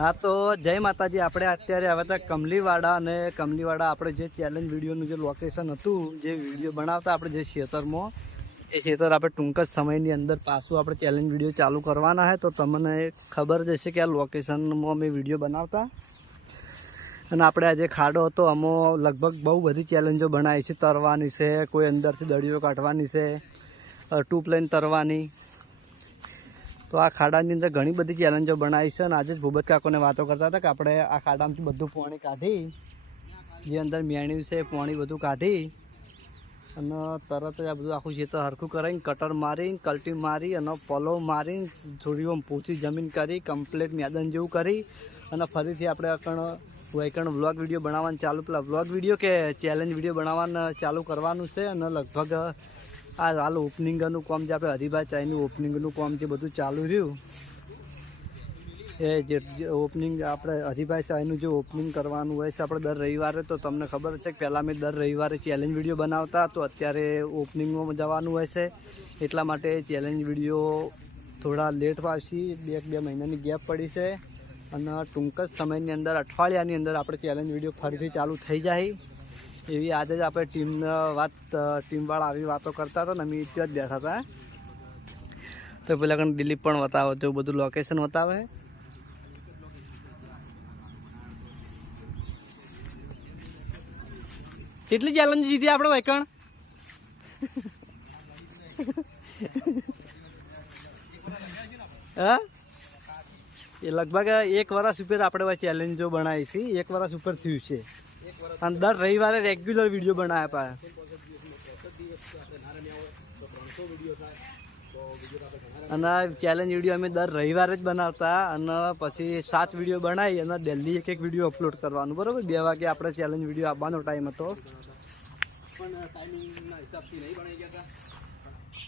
हाँ तो जय माताजी આપણે અત્યારે આવ્યા હતા કમલીવાડા અને કમલીવાડા આપણે જે ચેલેન્જ વિડીયોનું જે લોકેશન હતું જે વિડીયો બનાવતા આપણે જે ખેતરમાં એ ખેતર આપણે ટૂંક જ સમયની અંદર પાછું આપણે ચેલેન્જ વિડીયો ચાલુ કરવાના છે તો તમને ખબર જ હશે કે આ લોકેશનમાં અમે વિડીયો બનાવતા અને આપણે આજે ખાડો હતો આમાં લગભગ બહુ બધી ચેલેન્જો બનાવી છે તરવાની છે કોઈ અંદરથી દળીઓ કાઢવાની છે ટ્યુબ લાઈન તરવાની તો આ ખાડાની અંદર ઘણી બધી ચેલેન્જો બનાવી છે અને આજે જ ભૂપત કાકોને વાતો કરતા હતા કે આપણે આ ખાડામાંથી બધું પાણી કાઢી જે અંદર મેણ્યું છે પાણી બધું કાઢી અને તરત જ આ બધું આખું ખેતર હરખું કરાવીને કટર મારીને કલટી મારી અને પલો મારીને થોડી પોચી જમીન કરી કમ્પ્લીટ મેદાન જેવું કરી અને ફરીથી આપણે વૈકણ વ્લોગ વિડીયો બનાવવાનું ચાલુ પેલા વ્લોગ વિડીયો કે ચેલેન્જ વિડીયો બનાવવાનું ચાલુ કરવાનું છે અને લગભગ આ હાલ ઓપનિંગનું કામ જે આપણે હરિભાઈ ચાયનું ઓપનિંગનું કામ જે બધું ચાલુ રહ્યું એ જે ઓપનિંગ આપણે હરિભાઈ ચાયનું જે ઓપનિંગ કરવાનું હોય છે આપણે દર રવિવારે તો તમને ખબર છે કે પહેલાં મેં દર રવિવારે ચેલેન્જ વિડીયો બનાવતા તો અત્યારે ઓપનિંગમાં જવાનું હોય છે એટલા માટે ચેલેન્જ વિડીયો થોડા લેટ પાછી બે મહિનાની ગેપ પડી છે અને ટૂંક જ સમયની અંદર અઠવાડિયાની અંદર આપણે ચેલેન્જ વિડીયો ફરીથી ચાલુ થઈ જાય એવી આજે જ આપણે ટીમવાળા આવી વાતો કરતા હતા ને અમે ત્યાં જ બેઠા હતા તો પેલા કંઈ દિલીપ પણ બતાવે તો બધું લોકેશન બતાવે કેટલી ચેલેન્જ જીતી આપણે વૈકણ હા એ લગભગ 1 વર્ષ ઉપર આપણે ચેલેન્જો બનાવી છે 1 વર્ષ ઉપર થયું છે અને દર રવિવારે રેગ્યુલર વિડીયો બનાવ્યા પાયા અને ચેલેન્જ વિડીયો અમે દર રવિવારે જ બનાવતા અને પછી 7 વિડીયો બનાવી અને ડેલી એક વિડીયો અપલોડ કરવાનું બરાબર 2 વાગે આપણે ચેલેન્જ વિડીયો આપવાનો ટાઈમ હતો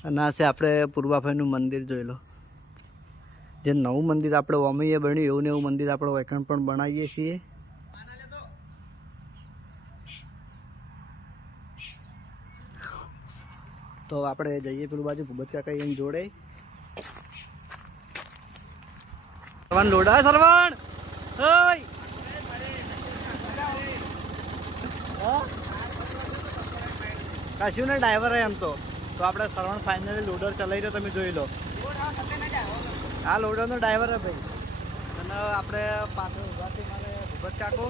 અને આ છે આપણે પૂર્વાભાઈનું મંદિર જોઈ લો જે નવું મંદિર આપણે ઓમૈયે બન્યું એવું ને એવું મંદિર આપણે વૈકણ પણ બનાવીએ છીએ તો આપણે જઈએ પેલું બાજુ ભૂપત કાકા એમ જોડે સરવણ લોડા સરવણ કશું ને ડ્રાઈવર એમ તો આપણે સરવણ ફાઇનલી લોડર ચલાવી રહ્યો તમે જોઈ લો આ લોડરનો ડ્રાઈવર હે ભાઈ અને આપણે પાછળ ઉભા છે મારે ભૂપત કાકો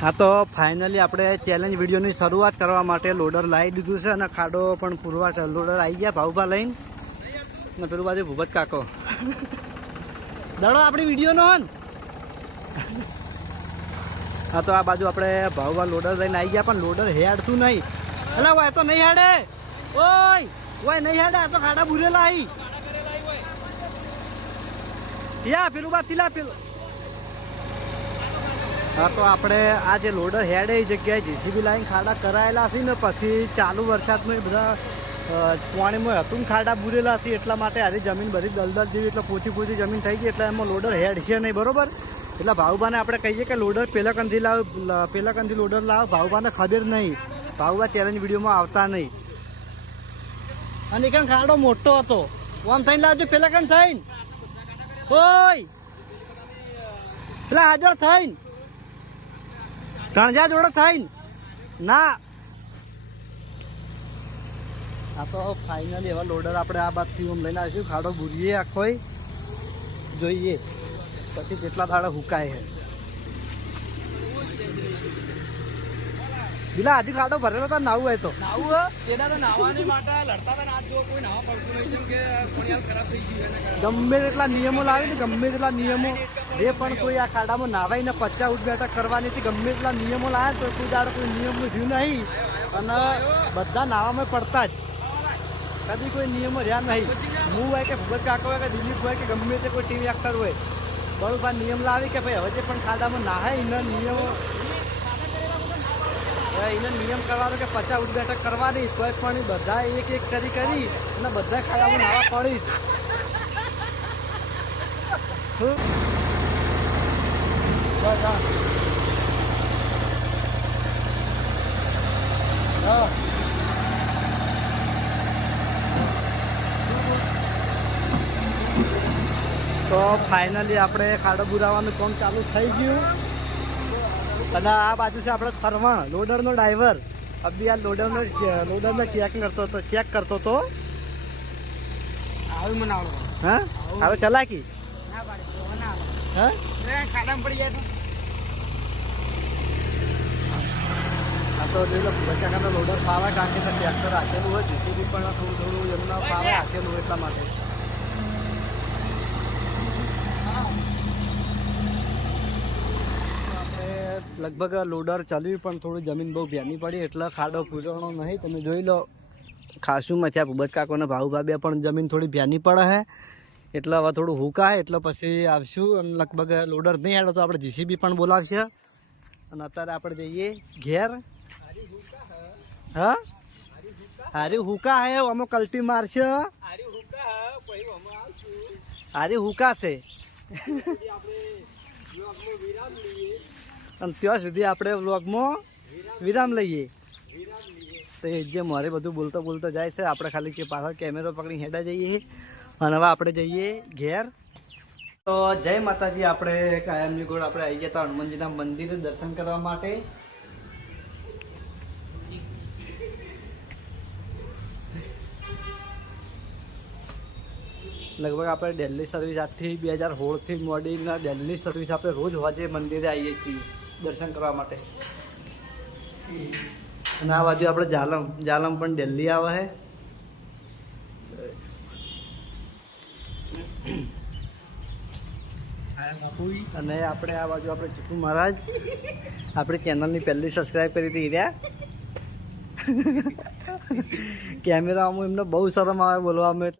હા તો ફાઇનલી આપણે ચેલેન્જ વિડીયોની શરૂઆત કરવા માટે લોડર લાવી દીધું છે અને ખાડો પણ પૂરવા લોડર આવી ગયા ભાવભા લઈને ને પેલું બાજુ ભૂપત કાકો દડો આપણી વિડીયોનો હન હા તો આ બાજુ આપણે ભાવભા લોડર લઈને આવી ગયા પણ લોડર હેડતું નહીં એટલે હોય તો નહીં હેડે ઓય નહીં હેડે આ તો ખાડા બુરેલા આવી યા પેલું બા તિલા પેલું હા તો આપણે આ જે લોડર હેડ એ જગ્યાએ જેસીબી લાઈન ખાડા કરાયેલા છે ને પછી ચાલુ વરસાદમાં બધા પાણીમાં હતું ખાડા બુરેલા હતી એટલા માટે આજે જમીન બધી દલદલ જેવી એટલે પોચી જમીન થઈ ગઈ એટલે એમાં લોડર હેડ છે નહીં બરોબર એટલે ભાવભાને આપણે કહીએ કે લોડર પેલા કંથી લોડર લાવ ભાવભાને ખબર નહીં ભાવભા ચેલેન્જ વિડીયોમાં આવતા નહીં અને એક ખાડો મોટો હતો આમ થઈને લાવજો પેલા કણ થઈને ઓય પેલા હાજર થઈને ગણજા જોડે થઈને ના આ તો ફાઇનલી હવે લોડર આપણે આ બાજુથી આમ લઈને આવીશું ખાડો બુરીએ આખો જોઈએ પછી કેટલા દાડા હુકાય છે પેલા આજી ખાડો ભરેલો તો નાવું હોય તો તેના તો નાવાની માટે લડતા હતા આજ જો કોઈ નાવા પડતું નહીં જેમ કે પાણી ખરાબ થઈ ગયું ગમે તેટલા નિયમો લાવે ને ગમે તેટલા નિયમો જે પણ કોઈ આ ખાડામાં નાવાઈને 50 ઉઠ બેઠક કરવાની હતી ગમે એટલા નિયમો લાવે તો કોઈ દાડો કોઈ નિયમનું થયું નહીં અને બધા નાવામાં પડતા જ કદી કોઈ નિયમો રહ્યા નહીં હું હોય કે ભૂપત કાકો હોય કે દિલીપ હોય કે ગમે તે કોઈ ટીવી એક્ટર હોય બરોબર નિયમ લાવી કે ભાઈ હવે જે પણ ખાડામાં નાહે એના નિયમો એને નિયમ કરવાનો કે 50 ઉઠ બેઠક કરવાની કોઈ પણ બધા એક કરી અને બધા ખાડામાં નાવા પડી તો ફાઇનલી આપણે ખાડો બુરાવાનું કામ ચાલુ થઈ ગયું અને આ બાજુ છે આપણે સરવણ લોડરનો ડ્રાઈવર અભી આ લોડરનો ચેક કરતો હતો આવી મને આવડો હા હવે ચલાકી ના પાડી ના હા ખાડામાં પડી જાય તો આ તો જોઈ લો બચાકાનો લોડર ફાવે કારણ કે ટ્રેક્ટર રાખેલું હોય જીસીબી પણ થોડું એમના ફાવે રાખેલું હોય એટલા માટે લગભગ લોડર ચાલ્યું પણ થોડું જમીન બહુ ભેની પડી એટલે ખાડો પૂરવાનો નહીં તમે જોઈ લો ખાસું મથ્યા ભૂબત કાકોને ભાવ ભાભે પણ જમીન થોડી ભેની પડે છે એટલે હવે થોડું હુકા એટલે પછી આવશું અને લગભગ લોડર નહીં હેડો તો આપણે જીસીબી પણ બોલાવશે અને અત્યારે આપણે જઈએ ઘેર હા હારી હુકા હે અમુક કલ્ટી મારશે હારી હુકા છે અને ત્યાં સુધી આપણે વ્લોગમાં વિરામ લઈએ તો એ જે મારે બધું બોલતો જાય છે આપણે ખાલી કે પાછળ કેમેરો પકડી હેડા જઈએ અને હવે આપણે જઈએ ઘેર તો જય માતાજી આપણે કાયમની ગોળ આપણે આવી ગયા હતા હનુમાનજીના મંદિરે દર્શન કરવા માટે લગભગ આપણે દિલ્હી સર્વિસ આજથી 2016થી મોડીના દિલ્હી સર્વિસ આપણે રોજ હોજે મંદિરે આવીએ છીએ દર્શન કરવા માટે અને આ બાજુ આપણે જાલમ પણ દિલ્હી આવે છે અને આપણે આ બાજુ આપણે ચીકુ મહારાજ આપણી ચેનલની પહેલી સબસ્ક્રાઈબ કરી હતી રહ્યા કેમેરામાં એમને બહુ શરમ આવે બોલવામાં